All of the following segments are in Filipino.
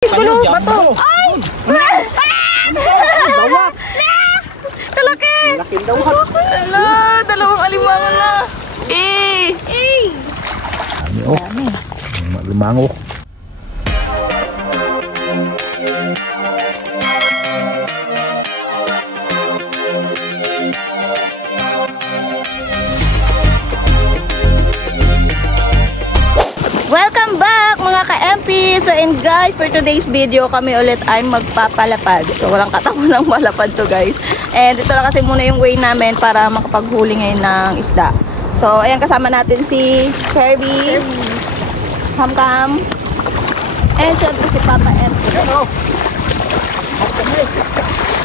Gulo, bato. Ay! Dawat. Kalaki. Laking dawat. Ala, dalawang alimangan na. Dami. Lumango. Welcome back mga ka-MP! So and guys, for today's video kami ulit ay magpapalapad. So walang katapon ng malapad to guys. And ito lang kasi muna yung way namin para makapaghuli ngayon ng isda. So ayan, kasama natin si Kirby, Hamkam, and syempre si Papa MP.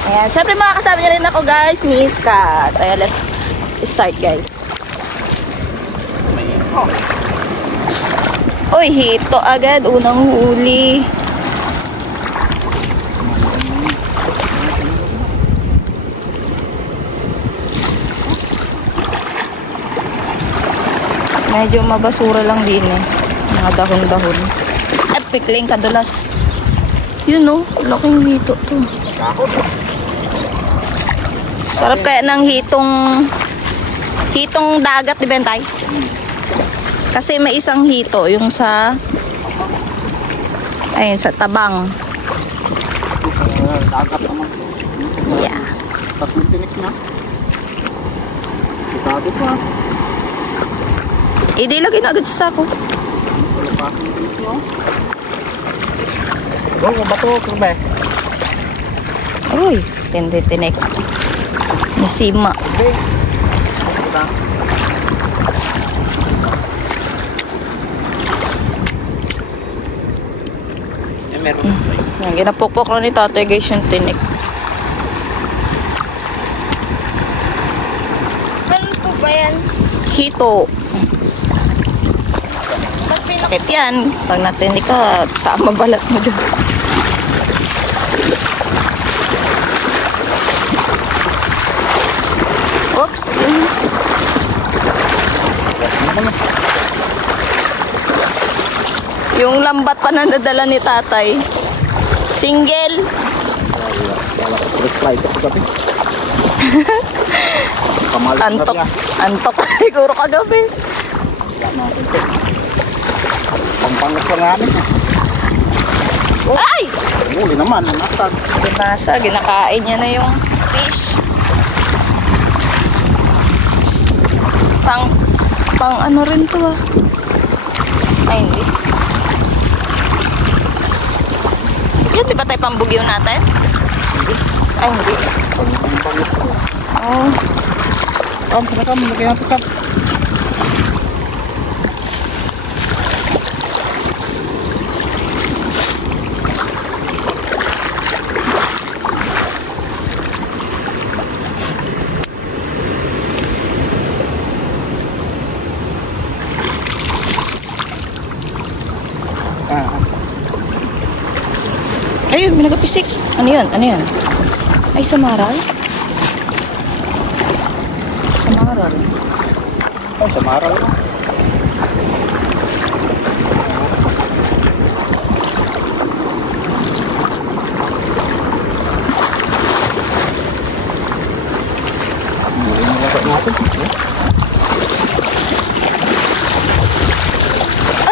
Ayan, syempre makakasama niya rin ako guys, Miss Kat. Ayan, let's start guys. Uy, hito agad, unang huli. Medyo mabasura lang din eh. Mga dahon-dahon. At pikling kadulas. Yun no, laking hito to. Sarap kaya ng hitong dagat di Bentay? Kasi may isang hito, yung sa ayun, sa tabang. Dagat naman. Yeah. Tatlong tinik na. Sigado pa. Di lagay na agad sa sako. Wala pa akong tinik mo. Go, bato, kurbe. Uy, tinik. Misima. Okay. Meron. Ginapukpok lang ni tatay guys yung tinik. Ano po ba yan? Hito. Sakit yan. Pag natinik ka, sama balat mo dyan. Oops. Yung lambat pa na nadala ni tatay. Single. Antok siguro kagabi. Pampangit pa nga namin. Ay! Muli naman, nasag. Binasa, ginakain niya na yung fish. Pang ano rin to ah. Ay, hindi. Yun, di ba tayo pambugyo natin? Ay, hindi. Pampangit ko. Oh. Pinakam, lagay natin kap. Ayun, may nagapisik. Ano yun? Ano yun? Ay, samaral? Samaral. Ay, samaral na.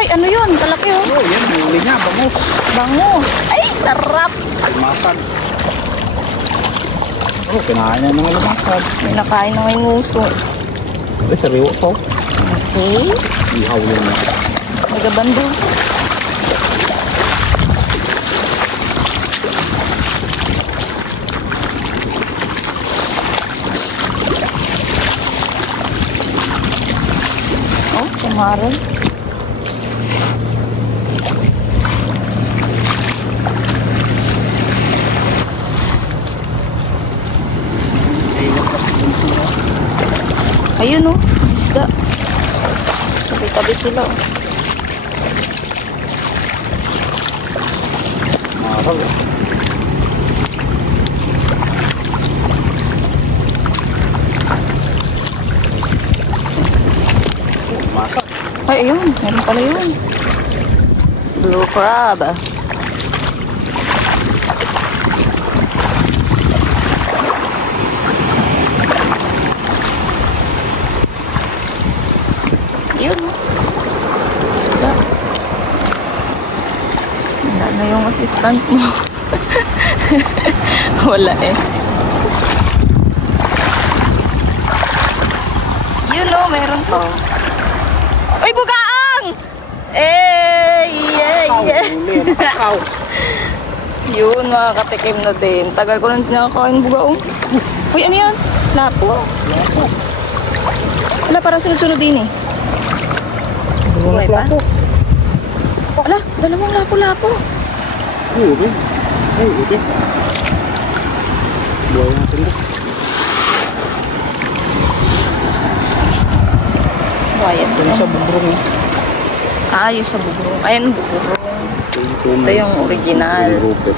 Ay, ano yun? Kalaki oh. Oh, yan, huli niya, bangus. Bangus. Ay, sarap. Almasag. Oh, kinain na ng almasag. May nakain na may nguso. Ay, sariwa to. Okay. Ihaw yun na. Magabando. Oh, kumarin. Ayun oh, isda. Tabi-tabi sila oh. Maral. Ay, ayun. Meron pala yun. Blue crab. yung assistant mo? Wala eh. You know, meron to. Uy, bugaang! Eh, yeah. Yun, makakatikim na din. Tagal ko lang tinakain bugaong. Uy, ano yan? Lapo. Wala, parang sunod-sunod din eh. Buhay pa? Wala, dalawang lapo-lapo. Uri. Ay, ito. Buhay natin ito. Quiet Ito lang. sa bubrong eh. Ah, yung sa bugrong. Ayan, bugrong. Ito yung original. Rupet.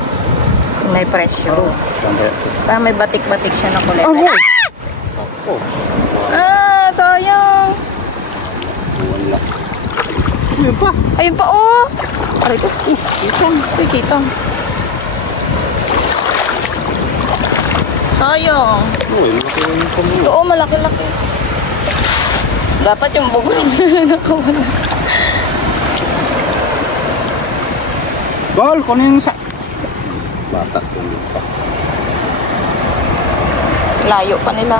May presyo. Sandaya. Parang may batik-batik siya na kulay. Ako! Ah, sayang. Wala. Ayun pa. Ayun pa, oh. Aray ko. Kitang. Uy, kitang. Sayang. Uy, laki yung pamilya. Ito, oh, malaki-laki. Dapat yung bugrong na nakawala. Gol, kunin sa... Bata, kunin pa. Layo pa nila.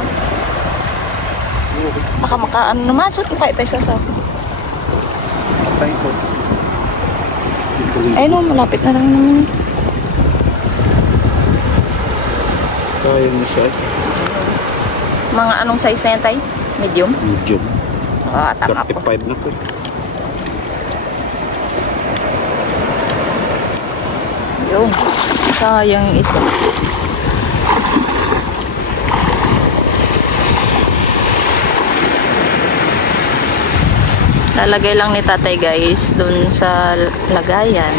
Baka makaano naman. Saan kung tayo sa sako? Patay ko. Ayun, no, malapit na lang naman. Kaya mo siya. Mga anong size na yan, tay? Medium? Medium. Ah, tama po. 35 na po. Yun. Sayang yung isa. Lalagay lang ni tatay guys dun sa lagayan.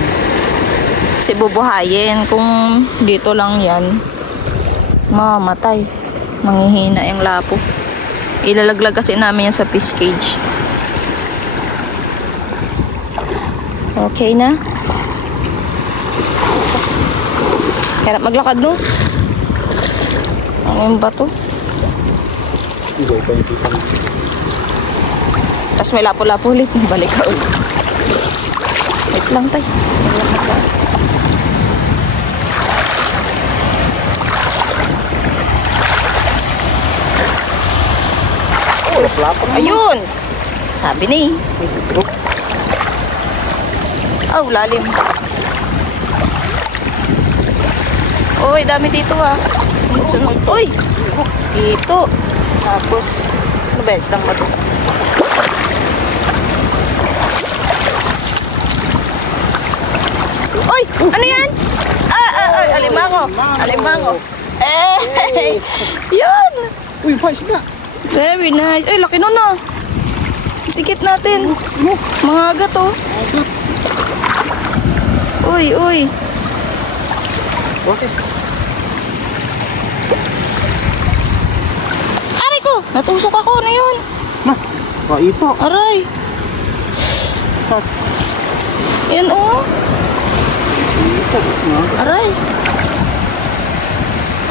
Kasi bubuhayin. Kung dito lang yan, mamamatay. Manghihina yung lapo. Ilalaglag kasi namin yan sa fish cage. Okay na? Hirap maglakad, no? Ano yung bato? Hindi pa yung kita. Tapos may lapo-lapo ulit. Balik ka ulit. Wait lang, tay. Maglakad ka. Ayun! Sabi ni. Oh, lalim. Uy, dami dito ha. Sunod. Uy! Dito. Tapos, ano ba yan? Sidang bato. Uy! Ano yan? Alimango. Alimango. Eh! Yun! Uy, mais na. Very nice. Ay, laki nun ah. Tikit natin. Mga agat oh. Uy, uy. Bakit? Aray ko! Natusok ako. Ano yun? Ma, kaito. Aray. Yan oh. Ito. Aray.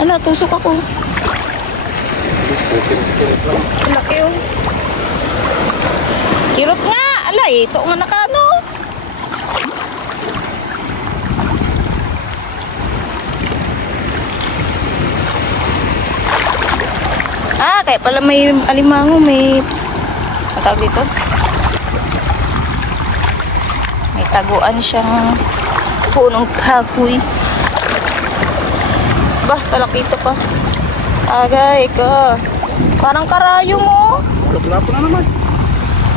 Ano, natusok ako. Laki oh. Kirot nga. Alay, ito nga nakano. Ah, kaya pala may alimango, may ang tawag dito. May taguan siyang punong kahoy. Bah, talakito pa. Agay ka. Parang karayo mo. Lapo na naman.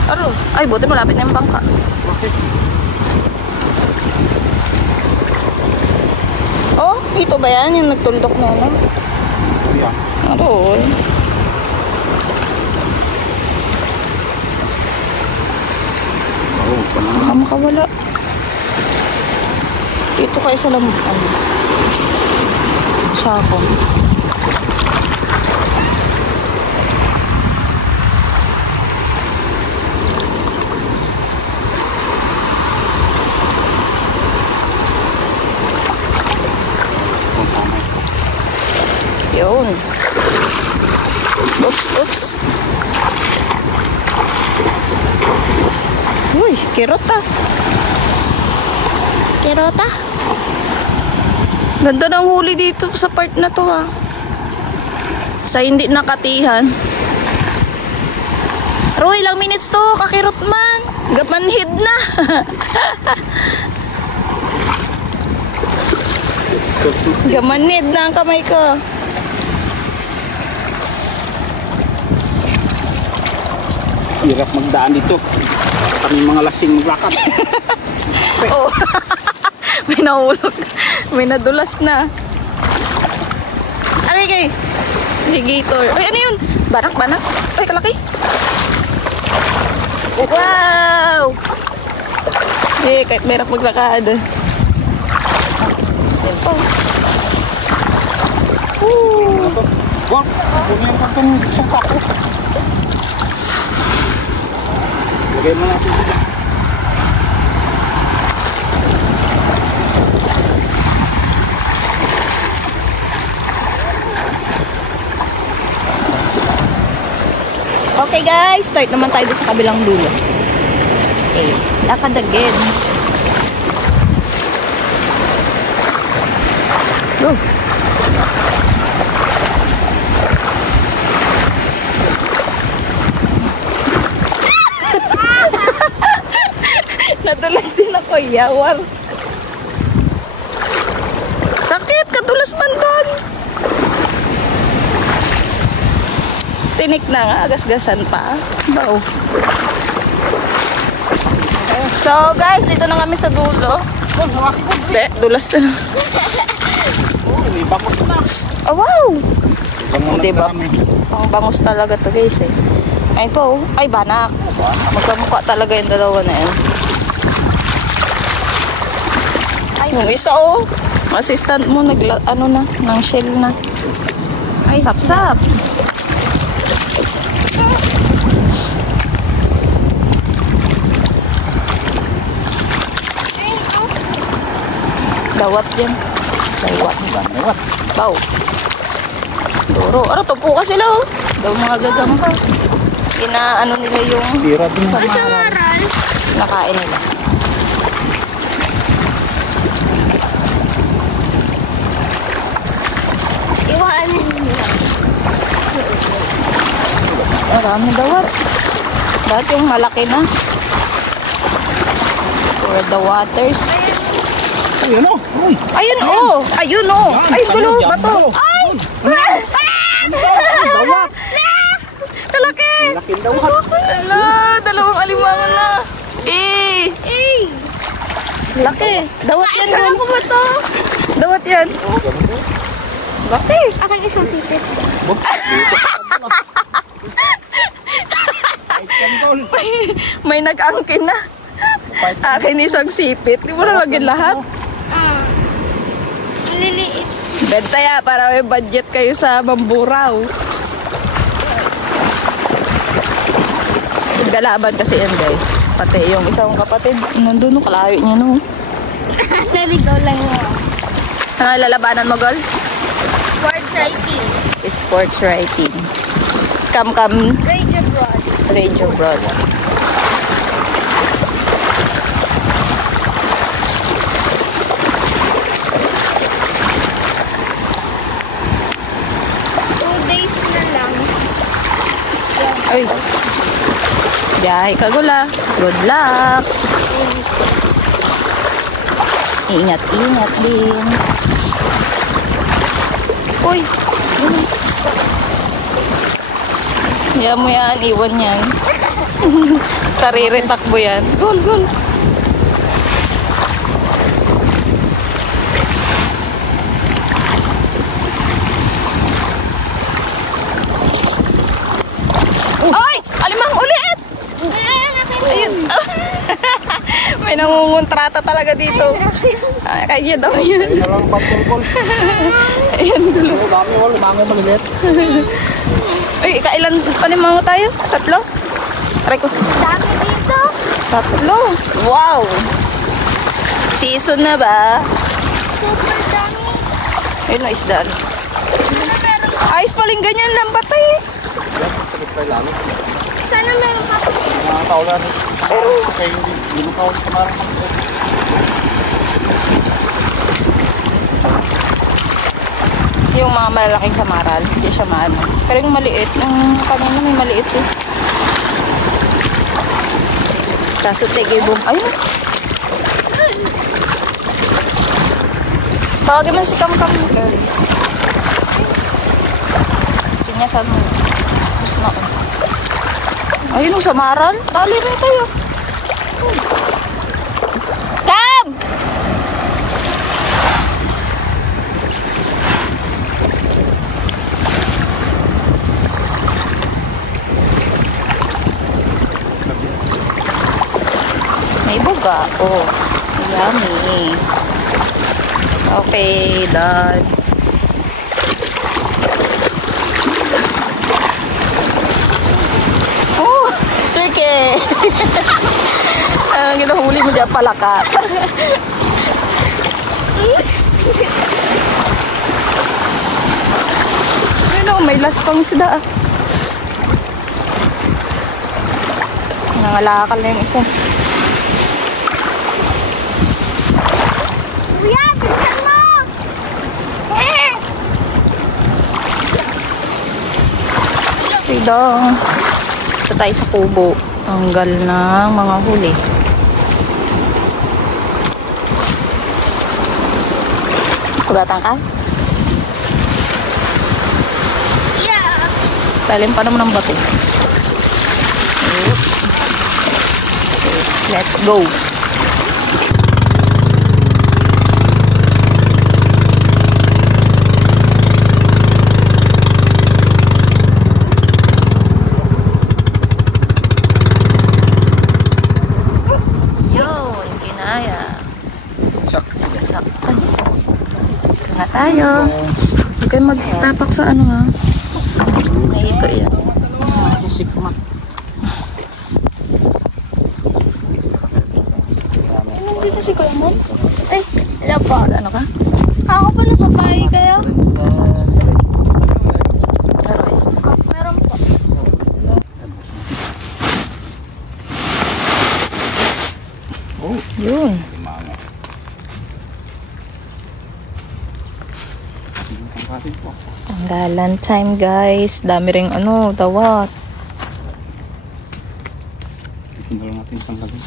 Aro. Ay, buti malapit na yung bangka. Bakit? Oh, ito ba yan? Yung nagtuldok na ano? Yeah. Aroon. Oo, panang. Baka makawala. Dito kayo sa lambutan. Sako. Yun. Oops, oops. Uy, kirota. Kirota. Ganda ng huli dito sa part na to ha. Sa hindi nakatihan. Pero ilang minutes to, kakirot man. Gamanhid na. Gamanhid na ang kamay ko. Hirap magdaan dito. Kami mga lasing maglakad. Oh. May nahulog. May nadulas na. Aray kay. Alligator. Ay, ano yun? Banak. Ay, kalaki. Wow! Eh, kahit merap maglakad. Yan po. Wag, kunin pa itong isang sako. Lagay mo natin dito. Okay guys, start naman tayo sa kabilang dulo. Okay, lakad again. Go! Nadulas din ako, yawar. Sakit, kadulas man doon. Tinik na nga, gasgasan pa. Baw. So guys, dito na kami sa dulo. Hindi, dulas na. May bakot na. Oh wow! Hindi Diba? Ang bangus talaga to guys eh. Ayun po, ay banak. Magkamukha talaga yung dalawa na yan. Yung isa oh, assistant mo ano na, ng shell na. Sap-sap. Dawat yan. Dawat ba? Dawat. Baw. Duro. Ano, tupo ka sila oh. Daw mga gagamba. Inaano nila yung Tira din. samaral. Nakain nila. Iwanin nila. Marami dawat. Dati yung malaki na. For the waters. Ayun o. Ayun oh! Ayun oh! Ay, gulo! Bato! Ay! Dawat. Kalaki! Laking dawat. Ala! Dalawang alimangan na! Eh! Eh! Laki! Dawat yan, Saan Gon! ko ba to? Dawat yan! Laki! Akin isang sipit. May nag-angkin na. Akin isang sipit. Di mo na lagyan lahat. Ah. Maliliit. Benta ya, para may budget kayo sa bamburaw. Galaban kasi yan guys. Pati yung isang kapatid, nandun no, kalayo niya no. Naligaw lang mo. Ano lalabanan mo, Gol? Sports writing. Sports writing. Come. Rage abroad. Rage abroad. Days na lang. Ay. Biyahe ka, Gula. Good luck. Ingat din. Uy. Yan mo yan, iwan yan. Tariritakbo yan. Gol. Ay! Alimang ulit! Ayun. May nangungontrata talaga dito. Ay, kaya daw yun. Ayun na lang patulkol. Ayan, gulo. Ang dami o, lumango malilit. Uy, kailan panimango tayo? 3? Aray ko. Dami dito. 3. Wow! Season na ba? Super dami. Ayun na isda. Ano meron pa? Ayos paling ganyan lang batay. Sana meron pa. Mga kaulan. Pero kayo hindi mo kawal kumarang. mga malalaking samaral. Hindi siya maano. Pero yung maliit, yung kanina may maliit eh. Kaso tigibong. Ayun. Tawagin mo si Kam-Kam. Sinyasan mo. Gusto na ko. Ayun yung samaral. Tali rin tayo. Kam! May buga. Oh, yummy. Okay, done. Oh, sirke. Ang ginahuli mo dyan palaka. Ano, may last pang sida. Nangalakal na yung isa. Kuya, bilisan mo! Okay daw. Ito tayo sa kubo. Tanggal ng mga huli. Pagatan ka? Yeah! Talim pa naman ng bato. Let's go. Yun, kinaya. Sakto. Saktan. Nga tayo. Huwag kayo magtapak sa ano nga. Nahito yan. Sikma. Nandito si Carmen? Ay, wala po. Ano ka? Ako pa nasa bahay kayo? Pero eh. Meron po. Oh, Yun. mama. Tanggalan time guys. Dami ring ano, dawat. Ito lang natin tanggalin.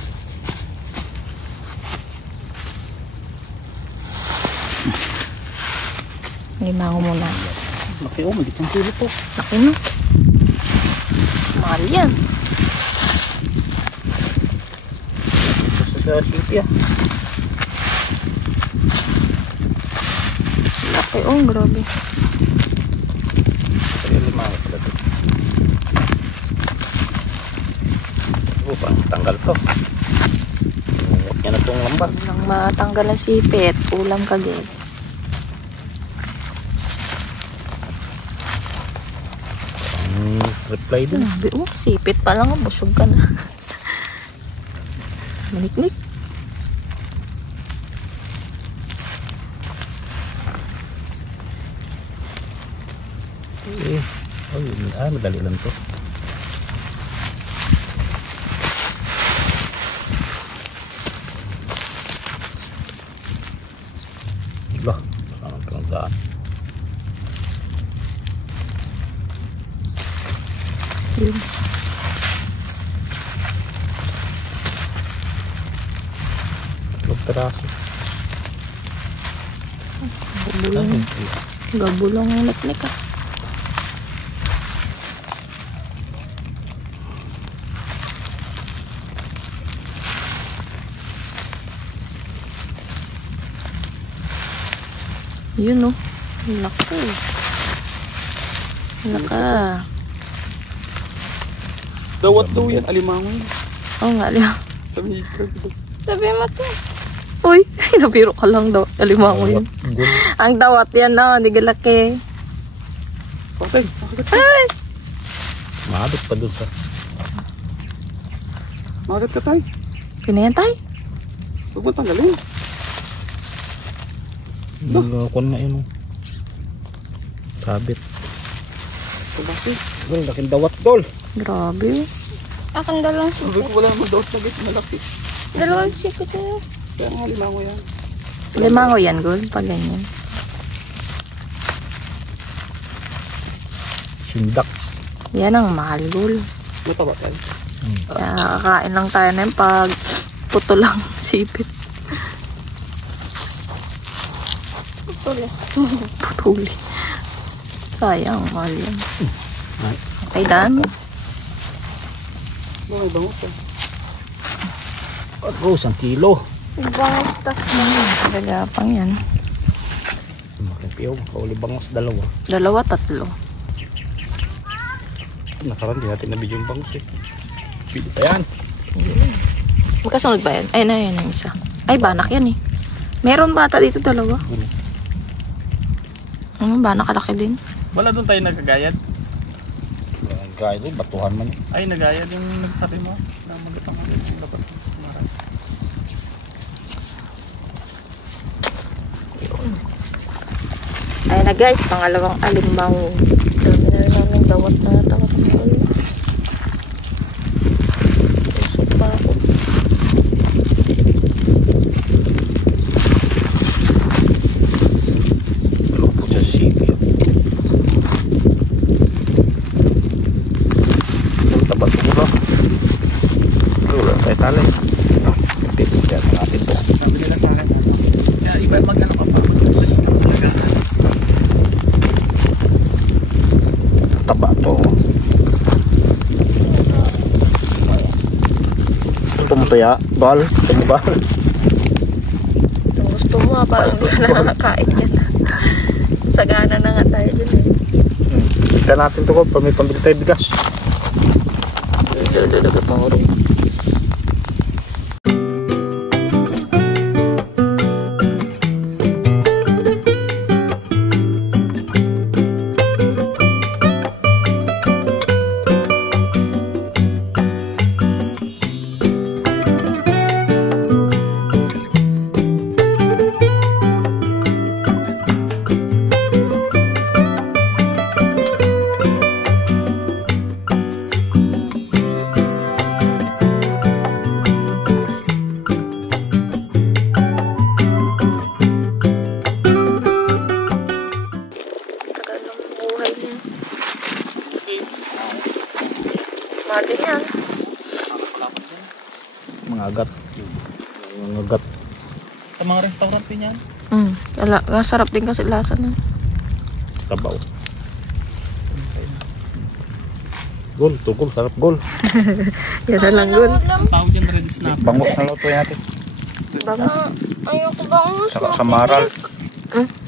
Lima ko muna. Laki oh, may isang kilo to. Laki no. Mahal yan. Sa city ah. Laki oh, grabe. Kaya lima ako pala ito. Oh, tanggal to. Lumot niya na itong lambar. Nang matanggal ang sipit, ulam kagad. Reply din. Grabe oh, sipit pa lang, busog ka na. Maniknik. Madali lang to. Lah, saan ang daan? Yun. Peraso. Gabulong. Gabulong ang niknik ah. Yun oh. Laki. Laka. Dawat daw yan, alimangon. Oo nga lang. Sabi mo to. Uy, nabiro ka lang daw. Alimango yun. Ang dawat yan oh, hindi galaki. Patay, Ay! maabot pa dun sa... Magat ka tay. Pinayantay. Huwag mo tanggalin. Nilakon na yun. Sabit. Sabit. Dol, laking dawat dol. Grabe. Akin dalawang Sabi sipit. ko wala naman dawat na git malaki. Dalawang sipit na. Kaya nga limango yan. Limango yan, Gol, pag ganyan. Sindak. Yan ang malgol. Mataba tayo. Kaya kakain lang tayo na yung pag puto lang sipit. Putuli. Sayang, mahal yan. Okay, Dan. Mga bangus eh. Bangus, 1 kilo. Bangus tas bangus. Gagapang yan. Makipiyaw, kauli bangus, 2. 2, 3. Nakaraan din natin nabidyo yung bangus eh. Bili pa yan. Magkasunod ba yan? Ay, na yan ang isa. Ay, banak yan eh. Meron bata dito 2. Banak kalaki din. Wala doon tayo nagagayad. Gaya doon, batuhan man yun. Ay, nagayad yung nagsabi mo. Na magatang mo yung dapat. Ayan na guys, pangalawang alimbang. Dami na namin dawat na tawat ng ulo. Usok pa ako. Malupot sa sige. Taba siguro. Wala tayo tali. Pipit yan natin to. Sabi nila sa akin. Kaya iba magkano ka pa. Taba to. Gusto mo to ya? Bal? Gusto mo bal? Kung gusto mo, parang hindi ka nakakain yan. Sagana na nga tayo dun eh. Kita natin to ko. May pambili tayo bigas. Lalagat ng urong. Mati yan. Mga agat. Mga agat. Sa mga restaurant din yan. Nga sarap din kasi lasa na. Tabaw. Gol, tugol, sarap gol. Yan na lang gul. Tawag dyan red snack. Bangus na luto natin. Bangus. Ayoko bangus. Saka sa maral.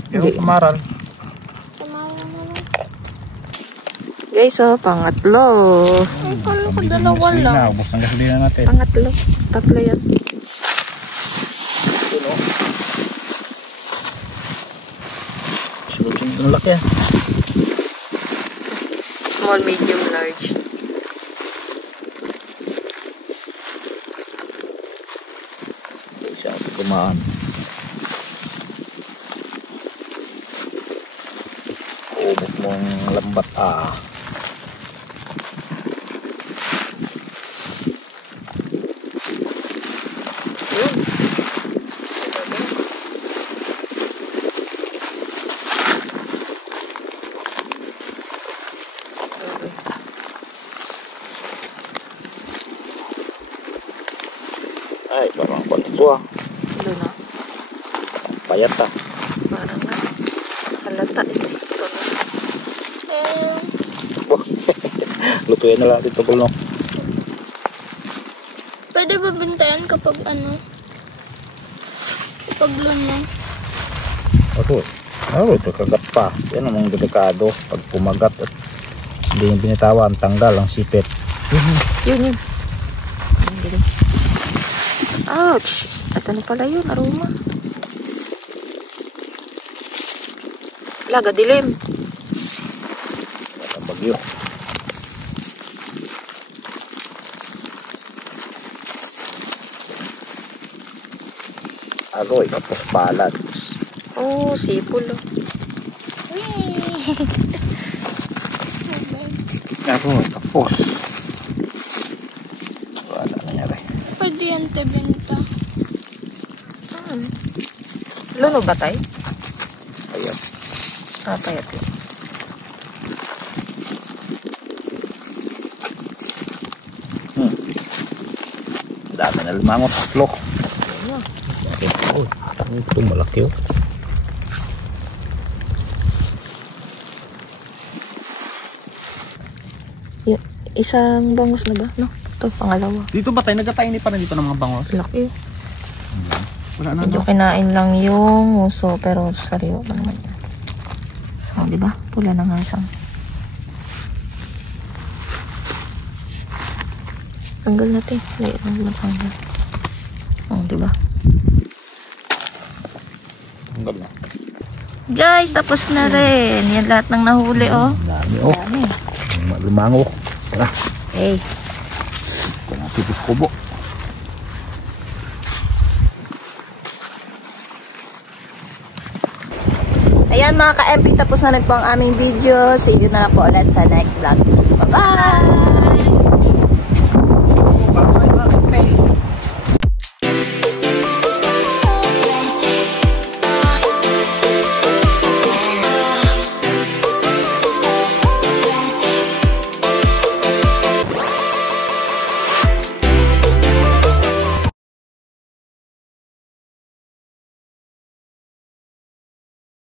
Hindi. Yung maral. Guys, oh, pangatlo. Akala ko 2 lang. Ubus ng gasolina natin. Pangatlo. 3 yan. Sunod-sunod ng laki. Small, medium, large. Siya kumaan. Ubus mong lambat ah. Ay, parang ito ah. Ito na. Payat ah. Parang na. Halata. Ito na. Lutuin na lang dito gulo. Pwede ba bintayan kapag ano? Kapag lunong? Ito kagat pa. Yan ang mga delikado. Pag pumagat at hindi yung binitawan, tanggal ang sipit. Yun. Ouch! Ito na pala yun, aroma. Laga dilim. Ang bagyo. Agoy, tapos palad. Oh, sipol. Oh. Agoy, tapos. Wala nangyari. Pwede yan te benta. Luno ba tayo? Ayan. Payat lang. Dami na lumangot. Tatlo. Ito malaki oh. Isang bangus na ba? No? Ito, pangalawa. Dito ba tayo? Nagkatayin pa rin dito ng mga bangos? Laki. Wala na. Medyo kinain lang yung uso, pero sariwa pa naman yan. Oh, di ba? Pula na nga isang. Tanggal natin. Lahat na tanggal. Oh, di ba? Tanggal na. Guys, tapos na rin. Yan lahat ng nahuli, oh. Dami oh. Dami. Lumango. Tara. Hey. Ito na tipis kubo. Ayan mga ka-MP, tapos na rin po ang aming video. See you na lang po ulit sa next vlog. Bye-bye!